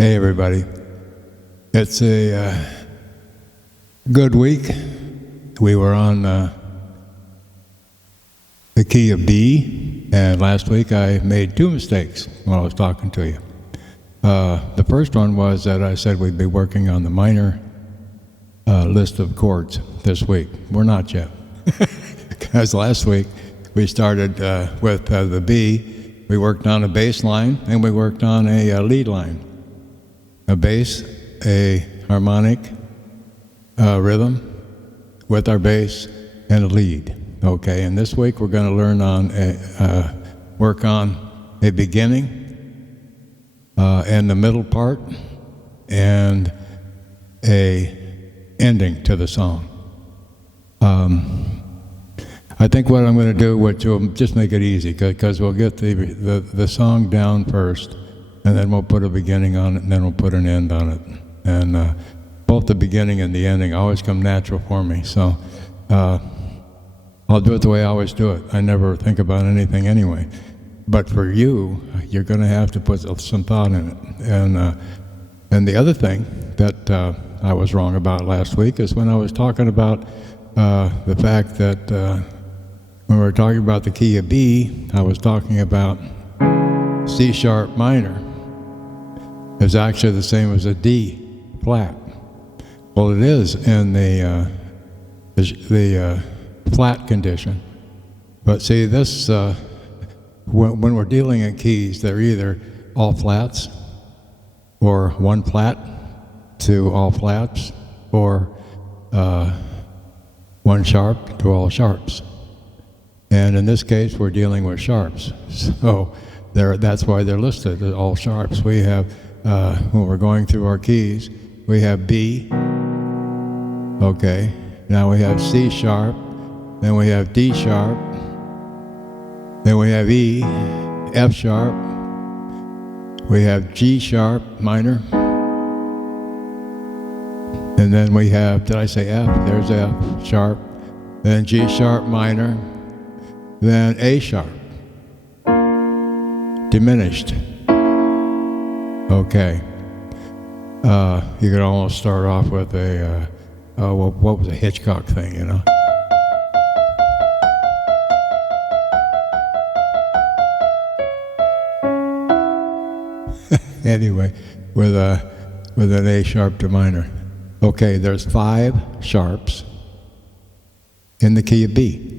Hey everybody. It's a good week. We were on the key of B, and last week I made two mistakes while I was talking to you. The first one was that I said we'd be working on the minor list of chords this week. We're not yet. Because last week we started with the B. We worked on a bass line, and we worked on a lead line. A bass, a harmonic rhythm with our bass, and a lead. Okay, and this week we're going to learn on work on a beginning and the middle part and a ending to the song. I think what I'm going to do, which will just make it easy, because we'll get the song down first, and then we'll put a beginning on it, and then we'll put an end on it. And both the beginning and the ending always come natural for me. So I'll do it the way I always do it. I never think about anything anyway. But for you, you're going to have to put some thought in it. And the other thing that I was wrong about last week is when I was talking about the fact that when we were talking about the key of B, I was talking about C sharp minor is actually the same as a D flat. Well, it is in the flat condition. But see, this when we're dealing in keys, they're either all flats, or one flat to all flats, or one sharp to all sharps. And in this case, we're dealing with sharps. So that's why they're listed as all sharps. We have, when we're going through our keys, we have B, okay, now we have C sharp, then we have D sharp, then we have E, F sharp, we have G sharp minor, and then we have, did I say F? There's F sharp, then G sharp minor, then A sharp. Diminished. Okay. You could almost start off with a, what was a Hitchcock thing, you know? Anyway, with an A sharp to minor. Okay, there's 5 sharps in the key of B.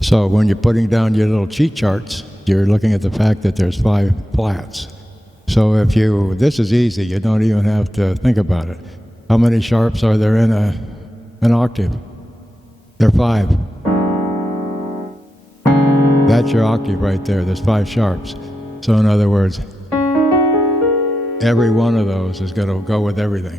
So when you're putting down your little cheat charts, you're looking at the fact that there's 5 flats. So this is easy, you don't even have to think about it. How many sharps are there in an octave? There are 5. That's your octave right there, there's 5 sharps. So in other words, every one of those is going to go with everything.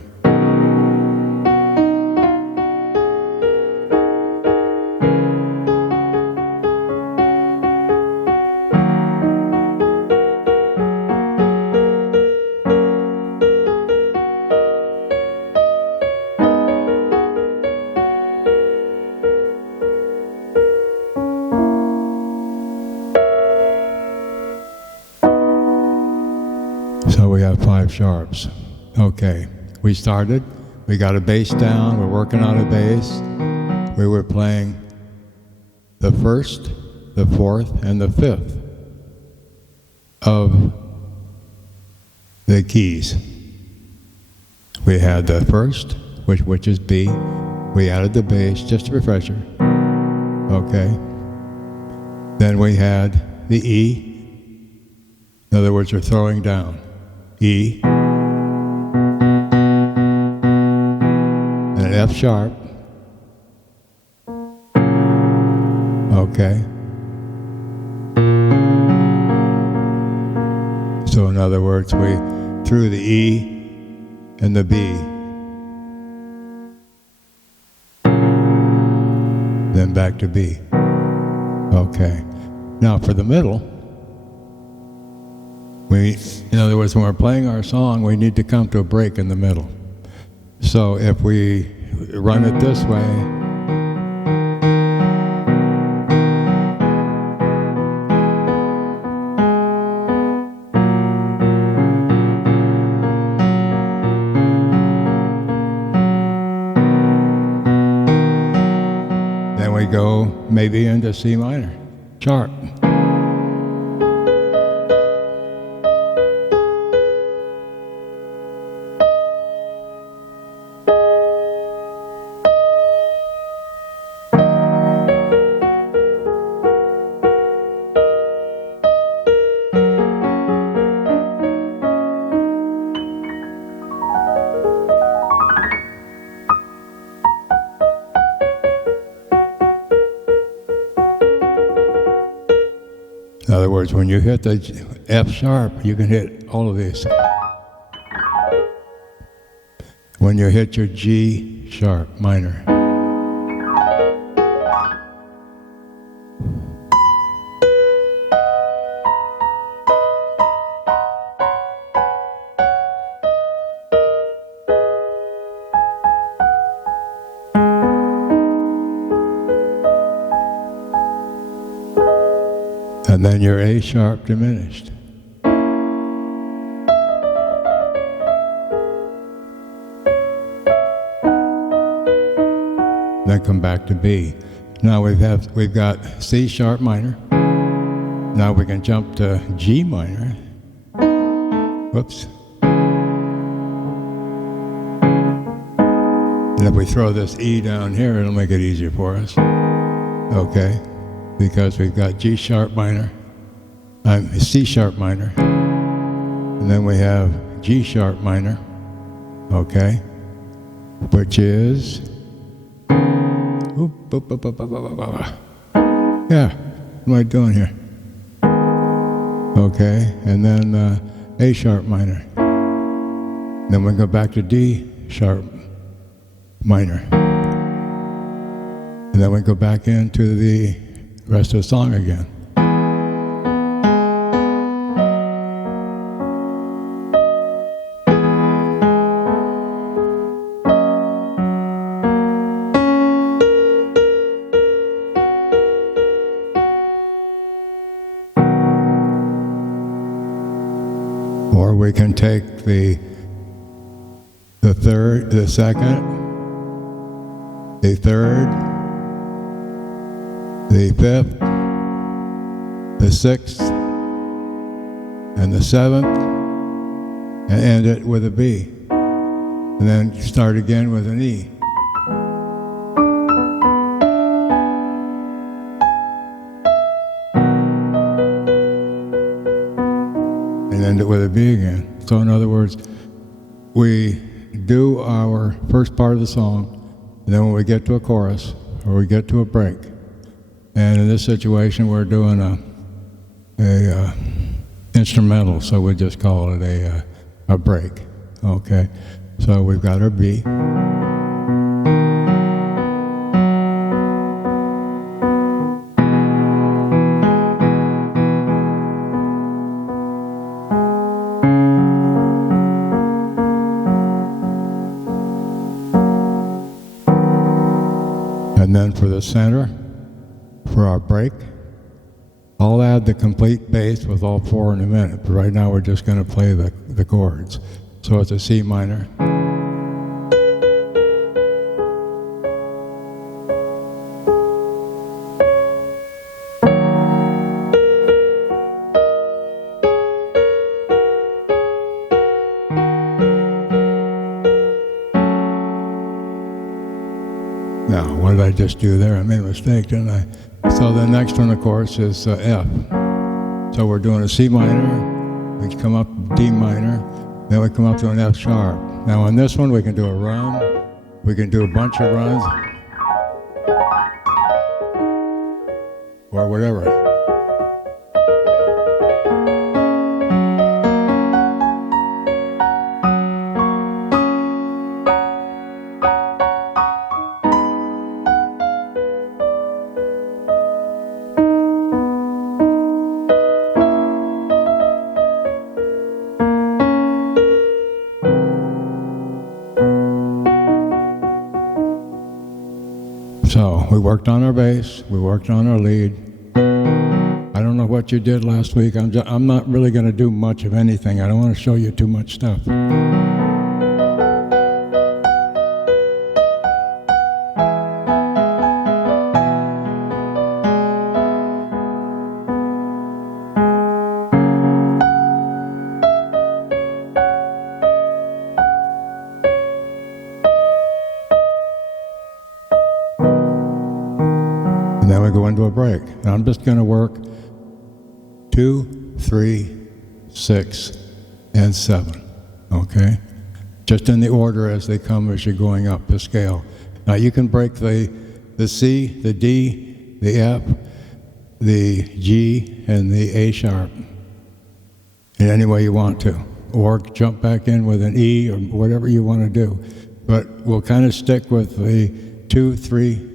So we have 5 sharps. Okay, we started, we got a bass down, we're working on a bass. We were playing the 1st, the 4th, and the 5th of the keys. We had the 1st, which is B. We added the bass, just a refresher. Okay. Then we had the E. In other words, we're throwing down. E, and an F sharp, okay. So in other words, we threw the E and the B, then back to B, okay. Now for the middle, in other words, when we're playing our song, we need to come to a break in the middle. So if we run it this way, go maybe into C minor, sharp. In other words, when you hit the F sharp, you can hit all of these. When you hit your G sharp minor. And then your A sharp diminished. Then come back to B. Now we've got C sharp minor. Now we can jump to G minor. Whoops. And if we throw this E down here, it'll make it easier for us. Okay. Because we've got G sharp minor, C sharp minor, and then we have G sharp minor, okay, which is, yeah, what am I doing here? Okay, and then A sharp minor. Then we go back to D sharp minor. And then we go back into the rest of the song again. Or we can take the third, the second, the third, the fifth, the sixth, and the seventh, and end it with a B. And then start again with an E. And end it with a B again. So in other words, we do our first part of the song, and then when we get to a chorus, or we get to a break, and in this situation, we're doing a instrumental, so we just call it a break. Okay, so we've got our B. And then for the center, for our break, I'll add the complete bass with all four in a minute, but right now we're just going to play the chords. So it's a C minor. Now, what did I just do there? I made a mistake, didn't I? So the next one, of course, is F. So we're doing a C minor, we come up D minor, then we come up to an F sharp. Now on this one, we can do a run, we can do a bunch of runs, or whatever. So we worked on our bass, we worked on our lead. I don't know what you did last week. I'm not really going to do much of anything. I don't want to show you too much stuff. break. And I'm just going to work 2, 3, 6, and 7, okay? Just in the order as they come as you're going up the scale. Now you can break the C, the D, the F, the G, and the A sharp in any way you want to, or jump back in with an E or whatever you want to do. But we'll kind of stick with the 2, 3,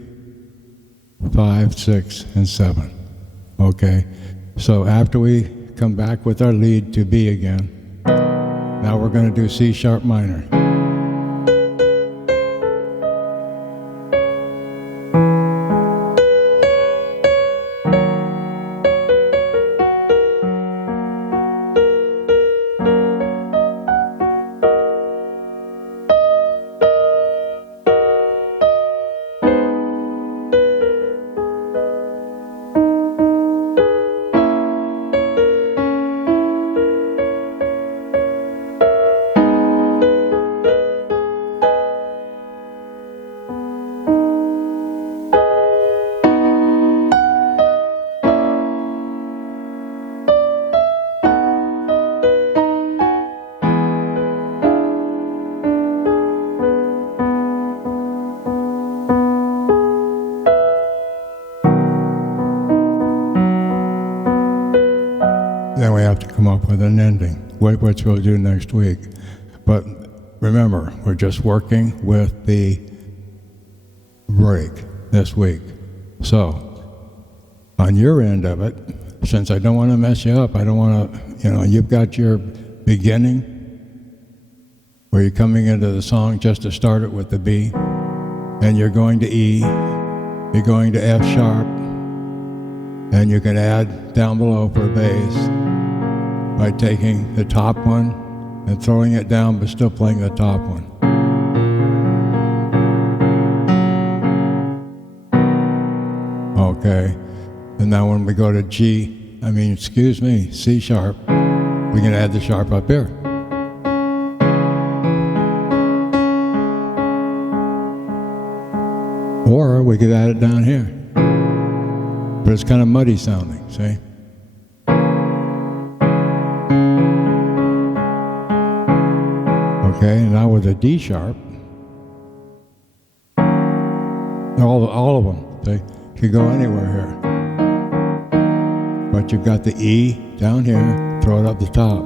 5, 6, and 7, okay? So after we come back with our lead to B again, now we're going to do C sharp minor. Then we have to come up with an ending, which we'll do next week. But remember, we're just working with the break this week. So, on your end of it, since I don't want to mess you up, I don't want to, you've got your beginning, where you're coming into the song just to start it with the B, and you're going to E, you're going to F sharp, and you can add down below for bass by taking the top one and throwing it down, but still playing the top one. Okay, and now when we go to C sharp, we can add the sharp up here. Or we could add it down here. But it's kind of muddy sounding, see? Okay, now with a D sharp, all of them, they could go anywhere here. But you've got the E down here, throw it up the top.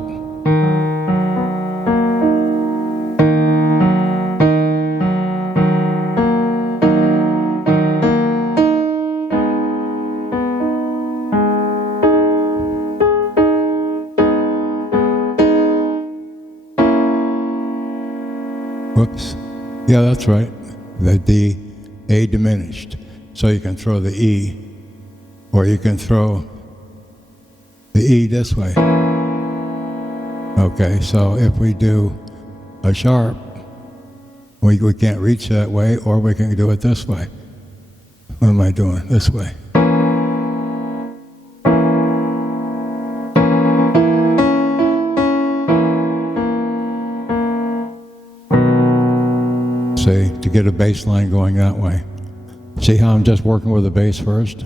Whoops. Yeah, that's right. The D, A diminished. So you can throw the E, or you can throw the E this way. Okay, so if we do a sharp, we can't reach that way, or we can do it this way. What am I doing? This way. See, to get a bass line going that way. See how I'm just working with the bass first?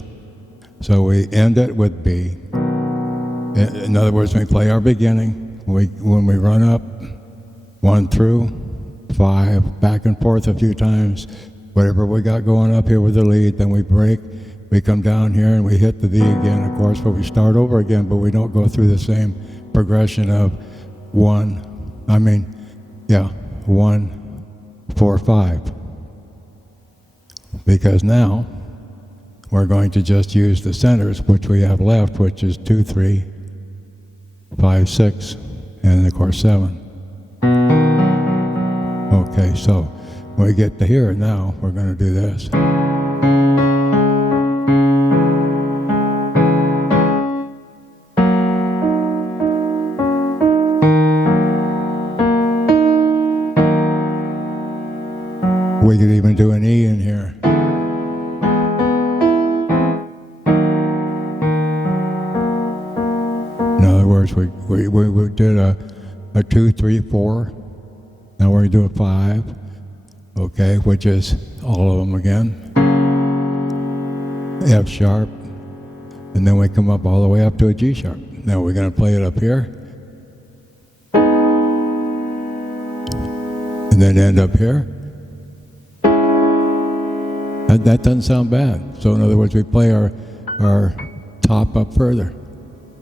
So we end it with B. In other words, we play our beginning. When we run up 1 through 5, back and forth a few times, whatever we got going up here with the lead, then we break. We come down here and we hit the B again, of course, but we start over again, but we don't go through the same progression of 1, 4, 5. Because now we're going to just use the centers, which we have left, which is 2, 3, 5, 6, and of course 7. Okay, so when we get to here now, we're going to do this. We could even do an E in here. In other words, we did a 2, 3, 4. Now we're going to do a 5, okay, which is all of them again. F sharp, and then we come up all the way up to a G sharp. Now we're going to play it up here, and then end up here. That doesn't sound bad. So in other words, we play our top up further.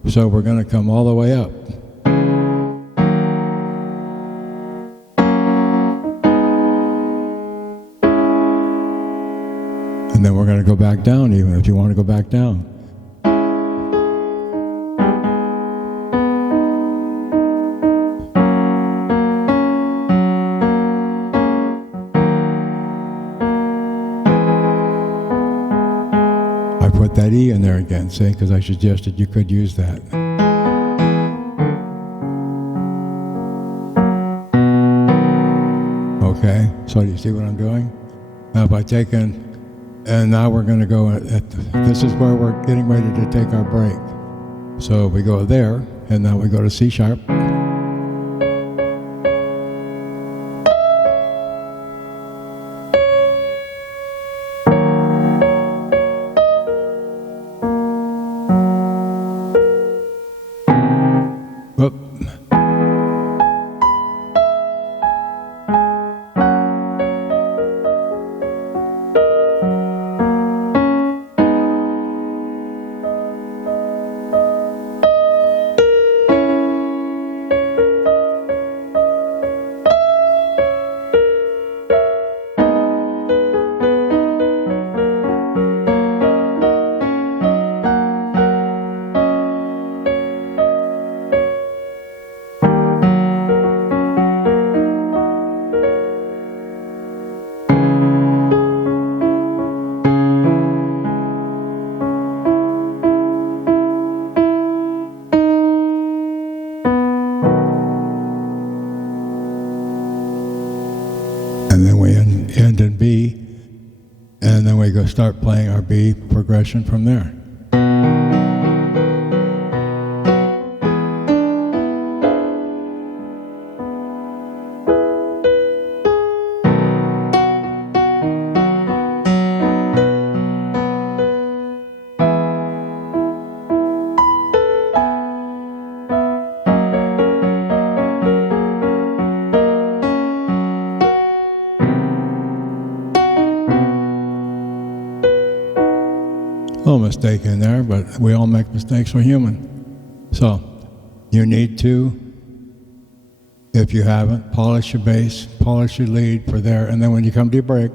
So we're going to come all the way up. And then we're going to go back down, even if you want to go back down. I put that E in there again, see, because I suggested you could use that. Okay, so do you see what I'm doing? Now by taking, and now we're going to go this is where we're getting ready to take our break. So we go there, and now we go to C sharp. Whoop. And then we end in B, and then we go start playing our B progression from there. No mistake in there, but we all make mistakes, we're human. So you need to, if you haven't, polish your bass, polish your lead for there, and then when you come to your break,